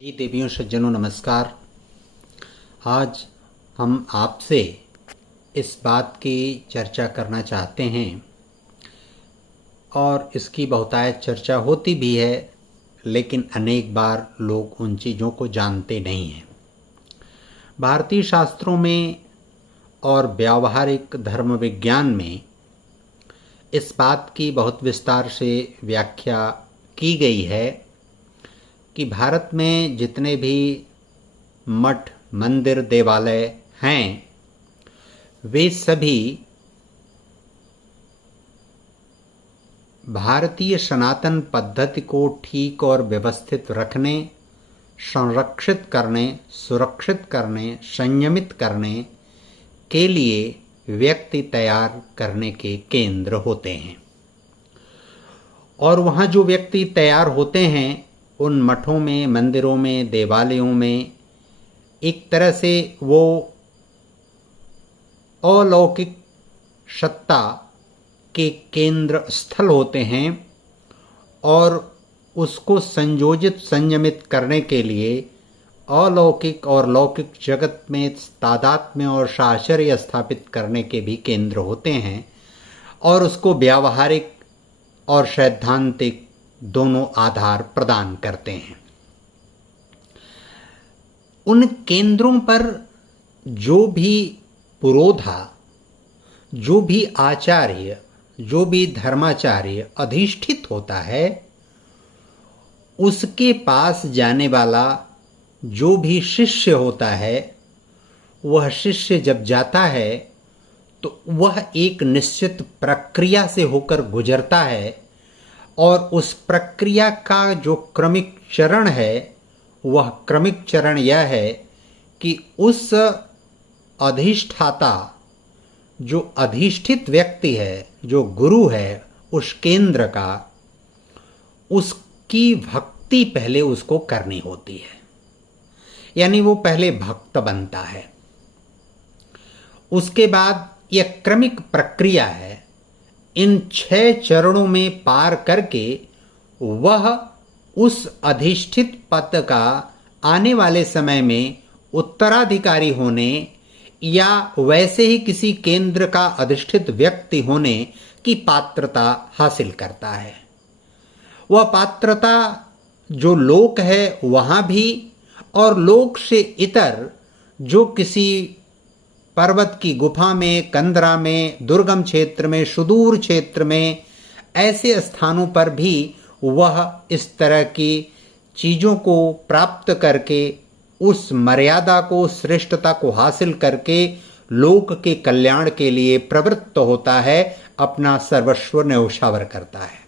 जी देवियों सज्जनों नमस्कार। आज हम आपसे इस बात की चर्चा करना चाहते हैं और इसकी बहुतायत चर्चा होती भी है, लेकिन अनेक बार लोग उन चीज़ों को जानते नहीं हैं। भारतीय शास्त्रों में और व्यावहारिक धर्म विज्ञान में इस बात की बहुत विस्तार से व्याख्या की गई है कि भारत में जितने भी मठ मंदिर देवालय हैं वे सभी भारतीय सनातन पद्धति को ठीक और व्यवस्थित रखने, संरक्षित करने, सुरक्षित करने, संयमित करने के लिए व्यक्ति तैयार करने के केंद्र होते हैं। और वहाँ जो व्यक्ति तैयार होते हैं उन मठों में, मंदिरों में, देवालयों में एक तरह से वो अलौकिक सत्ता के केंद्र स्थल होते हैं और उसको संयोजित संयमित करने के लिए अलौकिक और लौकिक जगत में तादात्म्य और साहचर्य स्थापित करने के भी केंद्र होते हैं और उसको व्यावहारिक और सैद्धांतिक दोनों आधार प्रदान करते हैं। उन केंद्रों पर जो भी पुरोधा, जो भी आचार्य, जो भी धर्माचार्य अधिष्ठित होता है, उसके पास जाने वाला जो भी शिष्य होता है, वह शिष्य जब जाता है तो वह एक निश्चित प्रक्रिया से होकर गुजरता है और उस प्रक्रिया का जो क्रमिक चरण है वह क्रमिक चरण यह है कि उस अधिष्ठाता, जो अधिष्ठित व्यक्ति है, जो गुरु है उस केंद्र का, उसकी भक्ति पहले उसको करनी होती है। यानी वो पहले भक्त बनता है। उसके बाद यह क्रमिक प्रक्रिया है। इन 6 चरणों में पार करके वह उस अधिष्ठित पद का आने वाले समय में उत्तराधिकारी होने या वैसे ही किसी केंद्र का अधिष्ठित व्यक्ति होने की पात्रता हासिल करता है। वह पात्रता जो लोक है वहाँ भी और लोक से इतर जो किसी पर्वत की गुफा में, कंदरा में, दुर्गम क्षेत्र में, सुदूर क्षेत्र में, ऐसे स्थानों पर भी वह इस तरह की चीज़ों को प्राप्त करके, उस मर्यादा को, श्रेष्ठता को हासिल करके लोक के कल्याण के लिए प्रवृत्त होता है, अपना सर्वस्व न्यौछावर करता है।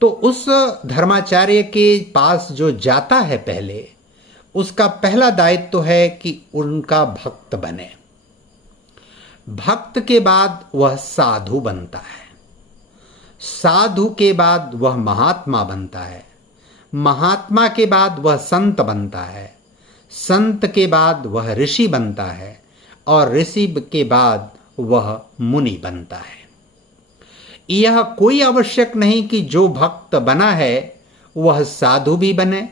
तो उस धर्माचार्य के पास जो जाता है पहले, उसका पहला दायित्व तो है कि उनका भक्त बने। भक्त के बाद वह साधु बनता है, साधु के बाद वह महात्मा बनता है, महात्मा के बाद वह संत बनता है, संत के बाद वह ऋषि बनता है और ऋषि के बाद वह मुनि बनता है। यह कोई आवश्यक नहीं कि जो भक्त बना है वह साधु भी बने,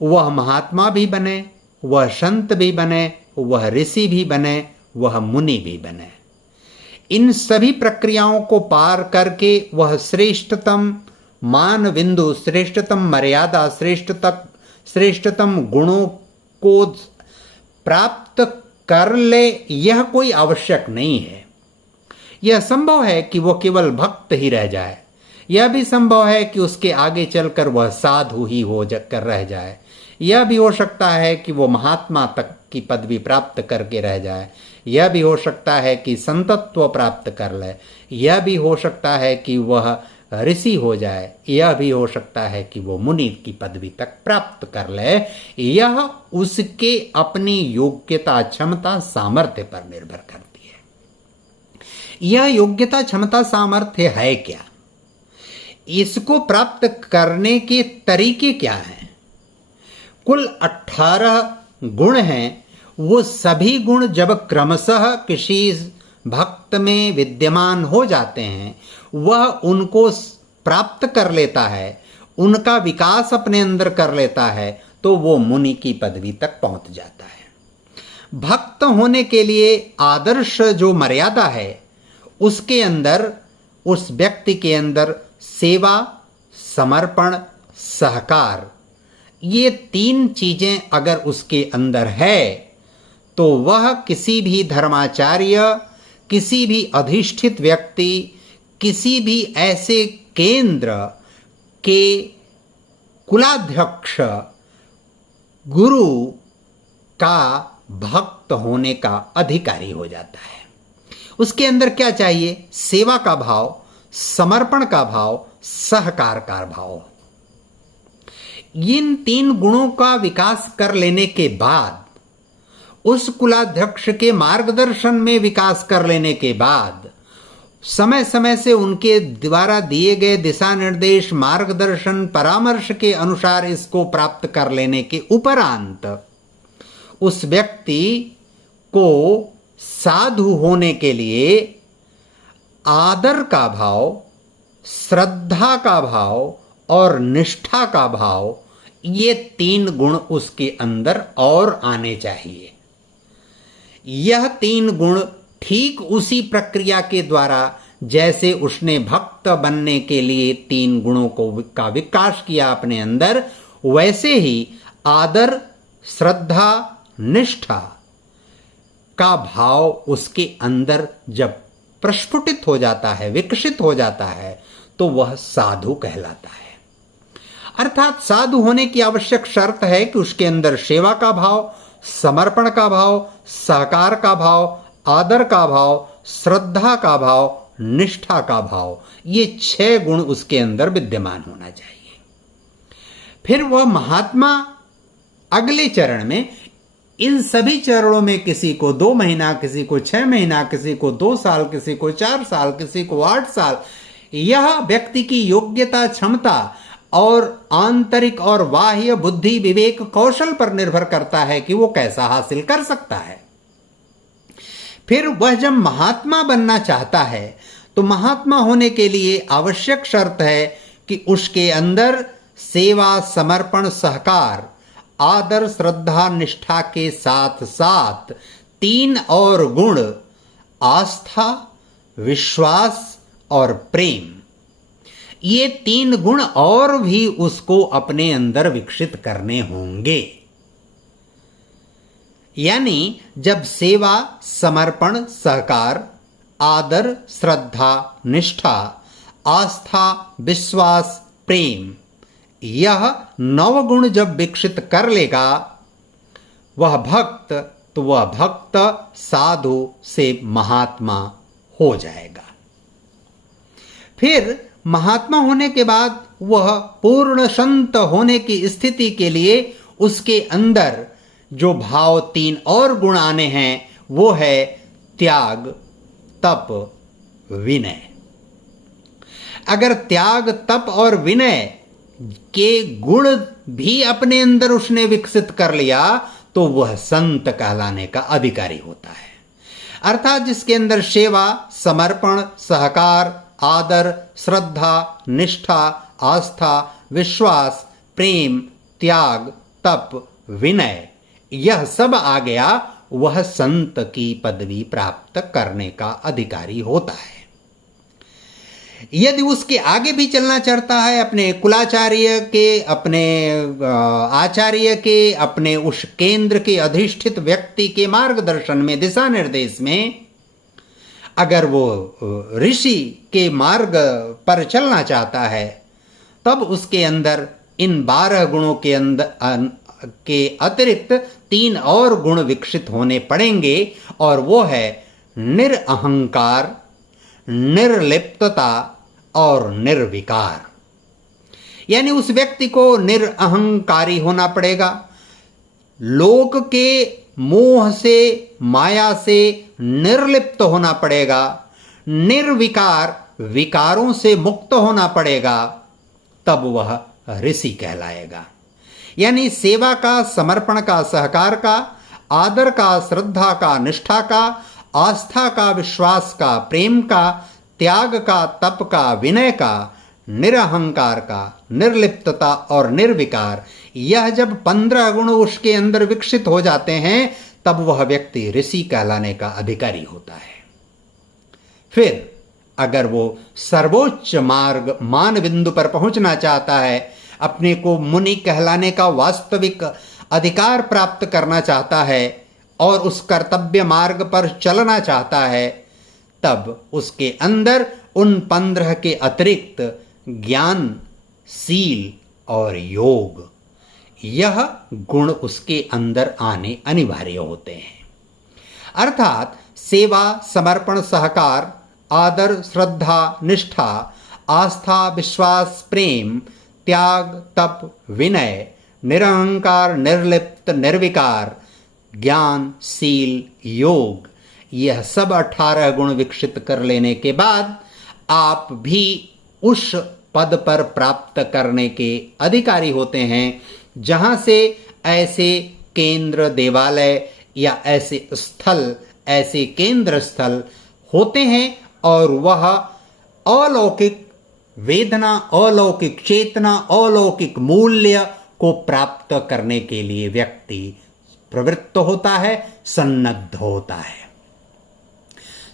वह महात्मा भी बने, वह संत भी बने, वह ऋषि भी बने, वह मुनि भी बने। इन सभी प्रक्रियाओं को पार करके वह श्रेष्ठतम मान बिंदु, श्रेष्ठतम मर्यादा, श्रेष्ठतम गुणों को प्राप्त कर ले, यह कोई आवश्यक नहीं है। यह संभव है कि वह केवल भक्त ही रह जाए, यह भी संभव है कि उसके आगे चलकर वह साधु ही हो कर रह जाए, यह भी हो सकता है कि वो महात्मा तक की पदवी प्राप्त करके रह जाए, यह भी हो सकता है कि संतत्व प्राप्त कर ले, यह भी हो सकता है कि वह ऋषि हो जाए, यह भी हो सकता है कि वो मुनि की पदवी तक प्राप्त कर ले। यह उसके अपनी योग्यता, क्षमता, सामर्थ्य पर निर्भर करती है। यह योग्यता, क्षमता, सामर्थ्य है क्या? इसको प्राप्त करने के तरीके क्या हैं? कुल 18 गुण हैं। वो सभी गुण जब क्रमशः किसी भक्त में विद्यमान हो जाते हैं, वह उनको प्राप्त कर लेता है, उनका विकास अपने अंदर कर लेता है, तो वो मुनि की पदवी तक पहुंच जाता है। भक्त होने के लिए आदर्श जो मर्यादा है, उसके अंदर, उस व्यक्ति के अंदर सेवा, समर्पण, सहकार, ये 3 चीजें अगर उसके अंदर है तो वह किसी भी धर्माचार्य, किसी भी अधिष्ठित व्यक्ति, किसी भी ऐसे केंद्र के कुलाध्यक्ष गुरु का भक्त होने का अधिकारी हो जाता है। उसके अंदर क्या चाहिए? सेवा का भाव, समर्पण का भाव, सहकार का भाव। इन 3 गुणों का विकास कर लेने के बाद, उस कुलाध्यक्ष के मार्गदर्शन में विकास कर लेने के बाद, समय समय से उनके द्वारा दिए गए दिशा निर्देश, मार्गदर्शन, परामर्श के अनुसार इसको प्राप्त कर लेने के उपरांत उस व्यक्ति को साधु होने के लिए आदर का भाव, श्रद्धा का भाव और निष्ठा का भाव, ये 3 गुण उसके अंदर और आने चाहिए। यह 3 गुण ठीक उसी प्रक्रिया के द्वारा, जैसे उसने भक्त बनने के लिए 3 गुणों का विकास किया अपने अंदर, वैसे ही आदर, श्रद्धा, निष्ठा का भाव उसके अंदर जब प्रस्फुटित हो जाता है, विकसित हो जाता है, तो वह साधु कहलाता है। अर्थात साधु होने की आवश्यक शर्त है कि उसके अंदर सेवा का भाव, समर्पण का भाव, सहकार का भाव, आदर का भाव, श्रद्धा का भाव, निष्ठा का भाव, ये 6 गुण उसके अंदर विद्यमान होना चाहिए। फिर वह महात्मा अगले चरण में, इन सभी चरणों में किसी को 2 महीना, किसी को 6 महीना, किसी को 2 साल, किसी को 4 साल, किसी को 8 साल, यह व्यक्ति की योग्यता, क्षमता और आंतरिक और बाह्य बुद्धि, विवेक, कौशल पर निर्भर करता है कि वो कैसा हासिल कर सकता है। फिर वह जब महात्मा बनना चाहता है तो महात्मा होने के लिए आवश्यक शर्त है कि उसके अंदर सेवा, समर्पण, सहकार, आदर, श्रद्धा, निष्ठा के साथ साथ 3 और गुण, आस्था, विश्वास और प्रेम, ये 3 गुण और भी उसको अपने अंदर विकसित करने होंगे। यानी जब सेवा, समर्पण, सहकार, आदर, श्रद्धा, निष्ठा, आस्था, विश्वास, प्रेम, यह 9 गुण जब विकसित कर लेगा वह भक्त, तो वह भक्त साधु से महात्मा हो जाएगा। फिर महात्मा होने के बाद वह पूर्ण संत होने की स्थिति के लिए उसके अंदर जो भाव 3 और गुण आने हैं वो है त्याग, तप, विनय। अगर त्याग, तप और विनय के गुण भी अपने अंदर उसने विकसित कर लिया तो वह संत कहलाने का अधिकारी होता है। अर्थात जिसके अंदर सेवा, समर्पण, सहकार, आदर, श्रद्धा, निष्ठा, आस्था, विश्वास, प्रेम, त्याग, तप, विनय, यह सब आ गया, वह संत की पदवी प्राप्त करने का अधिकारी होता है। यदि उसके आगे भी चलना चाहता है, अपने कुलाचार्य के, अपने आचार्य के, अपने उस केंद्र के अधिष्ठित व्यक्ति के मार्गदर्शन में, दिशा निर्देश में, अगर वो ऋषि के मार्ग पर चलना चाहता है, तब उसके अंदर इन 12 गुणों के अंदर के अतिरिक्त 3 और गुण विकसित होने पड़ेंगे, और वो है निरअहंकार, निर्लिप्तता और निर्विकार। यानी उस व्यक्ति को निरअहंकारी होना पड़ेगा, लोक के मोह से, माया से निर्लिप्त होना पड़ेगा, निर्विकार, विकारों से मुक्त होना पड़ेगा, तब वह ऋषि कहलाएगा। यानी सेवा का, समर्पण का, सहकार का, आदर का, श्रद्धा का, निष्ठा का, आस्था का, विश्वास का, प्रेम का, त्याग का, तप का, विनय का, निरअहंकार का, निर्लिप्तता और निर्विकार, यह जब 15 गुण उसके अंदर विकसित हो जाते हैं तब वह व्यक्ति ऋषि कहलाने का अधिकारी होता है। फिर अगर वो सर्वोच्च मार्ग मान बिंदु पर पहुंचना चाहता है, अपने को मुनि कहलाने का वास्तविक अधिकार प्राप्त करना चाहता है और उस कर्तव्य मार्ग पर चलना चाहता है, तब उसके अंदर उन 15 के अतिरिक्त ज्ञान, सील और योग, यह गुण उसके अंदर आने अनिवार्य होते हैं। अर्थात सेवा, समर्पण, सहकार, आदर, श्रद्धा, निष्ठा, आस्था, विश्वास, प्रेम, त्याग, तप, विनय, निरहंकार, निर्लिप्त, निर्विकार, ज्ञान, सील, योग, यह सब 18 गुण विकसित कर लेने के बाद आप भी उस पद पर प्राप्त करने के अधिकारी होते हैं जहां से ऐसे केंद्र देवालय या ऐसे स्थल, ऐसे केंद्र स्थल होते हैं और वह अलौकिक वेदना, अलौकिक चेतना, अलौकिक मूल्य को प्राप्त करने के लिए व्यक्ति प्रवृत्त होता है, सन्नद्ध होता है।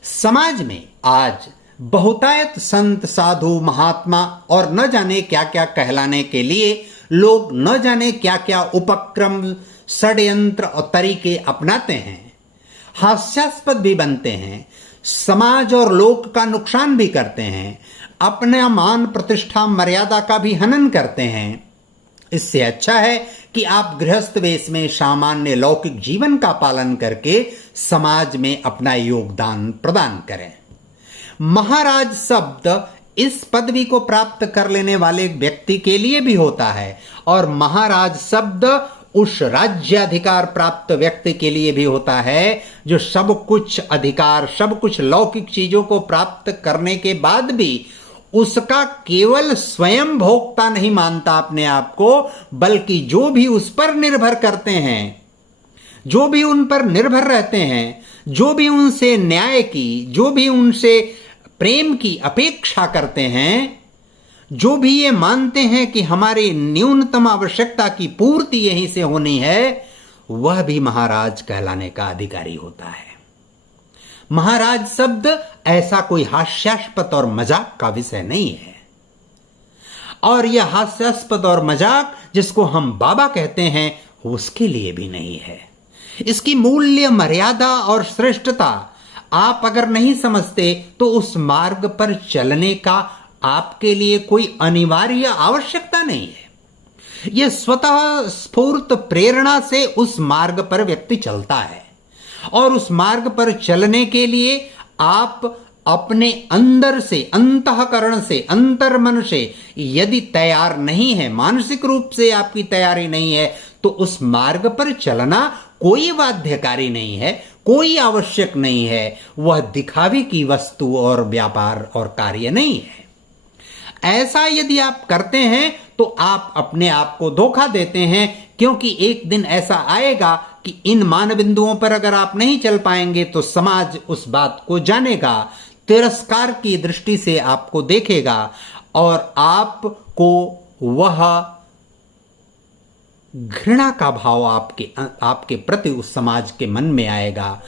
समाज में आज बहुतायत संत, साधु, महात्मा और न जाने क्या क्या कहलाने के लिए लोग न जाने क्या क्या उपक्रम, षड्यंत्र और तरीके अपनाते हैं, हास्यास्पद भी बनते हैं, समाज और लोक का नुकसान भी करते हैं, अपने मान, प्रतिष्ठा, मर्यादा का भी हनन करते हैं। इससे अच्छा है कि आप गृहस्थ वेश में सामान्य लौकिक जीवन का पालन करके समाज में अपना योगदान प्रदान करें। महाराज शब्द इस पदवी को प्राप्त कर लेने वाले व्यक्ति के लिए भी होता है और महाराज शब्द उस राज्याधिकार प्राप्त व्यक्ति के लिए भी होता है जो सब कुछ अधिकार, सब कुछ लौकिक चीजों को प्राप्त करने के बाद भी उसका केवल स्वयं भोक्ता नहीं मानता अपने आप को, बल्कि जो भी उस पर निर्भर करते हैं, जो भी उन पर निर्भर रहते हैं, जो भी उनसे न्याय की, जो भी उनसे प्रेम की अपेक्षा करते हैं, जो भी ये मानते हैं कि हमारी न्यूनतम आवश्यकता की पूर्ति यहीं से होनी है, वह भी महाराज कहलाने का अधिकारी होता है। महाराज शब्द ऐसा कोई हास्यास्पद और मजाक का विषय नहीं है, और यह हास्यास्पद और मजाक जिसको हम बाबा कहते हैं उसके लिए भी नहीं है। इसकी मूल्य, मर्यादा और श्रेष्ठता आप अगर नहीं समझते तो उस मार्ग पर चलने का आपके लिए कोई अनिवार्य आवश्यकता नहीं है। यह स्वतः स्फूर्त प्रेरणा से उस मार्ग पर व्यक्ति चलता है और उस मार्ग पर चलने के लिए आप अपने अंदर से, अंतःकरण से, अंतर्मन से यदि तैयार नहीं है, मानसिक रूप से आपकी तैयारी नहीं है, तो उस मार्ग पर चलना कोई बाध्यकारी नहीं है, कोई आवश्यक नहीं है। वह दिखावे की वस्तु और व्यापार और कार्य नहीं है। ऐसा यदि आप करते हैं तो आप अपने आप को धोखा देते हैं, क्योंकि एक दिन ऐसा आएगा कि इन मान बिंदुओं पर अगर आप नहीं चल पाएंगे तो समाज उस बात को जानेगा, तिरस्कार की दृष्टि से आपको देखेगा और आपको वह घृणा का भाव आपके प्रति उस समाज के मन में आएगा।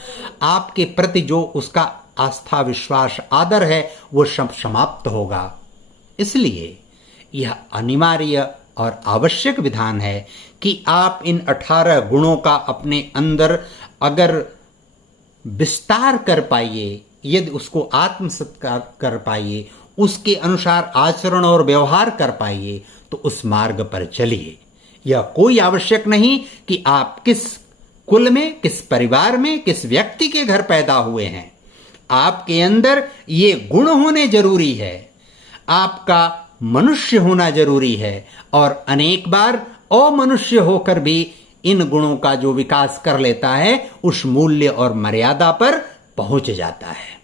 आपके प्रति जो उसका आस्था, विश्वास, आदर है वो सब समाप्त होगा। इसलिए यह अनिवार्य और आवश्यक विधान है कि आप इन 18 गुणों का अपने अंदर अगर विस्तार कर पाइए, यदि उसको आत्मसात कर पाइए, उसके अनुसार आचरण और व्यवहार कर पाइए, तो उस मार्ग पर चलिए। यह कोई आवश्यक नहीं कि आप किस कुल में, किस परिवार में, किस व्यक्ति के घर पैदा हुए हैं। आपके अंदर ये गुण होने जरूरी है, आपका मनुष्य होना जरूरी है, और अनेक बार अमनुष्य होकर भी इन गुणों का जो विकास कर लेता है उस मूल्य और मर्यादा पर पहुंच जाता है।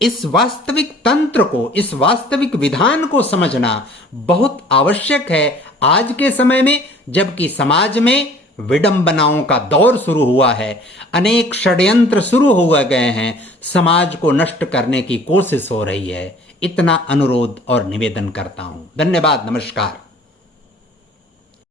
इस वास्तविक तंत्र को, इस वास्तविक विधान को समझना बहुत आवश्यक है आज के समय में, जबकि समाज में विडंबनाओं का दौर शुरू हुआ है, अनेक षड्यंत्र शुरू हो गए हैं, समाज को नष्ट करने की कोशिश हो रही है। इतना अनुरोध और निवेदन करता हूं। धन्यवाद, नमस्कार।